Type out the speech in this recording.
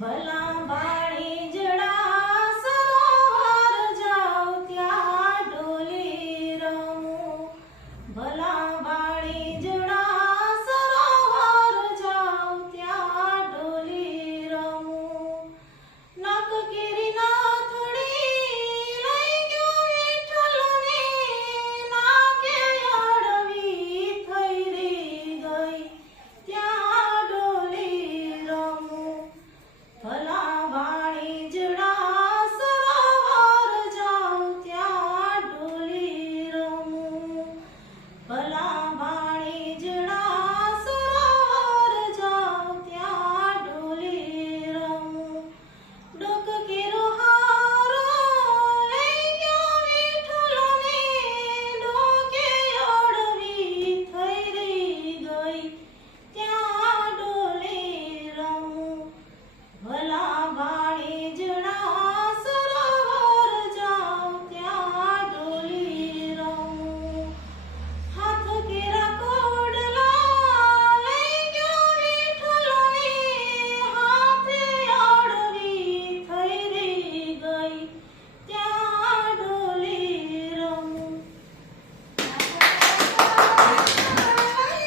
Balam, Balam.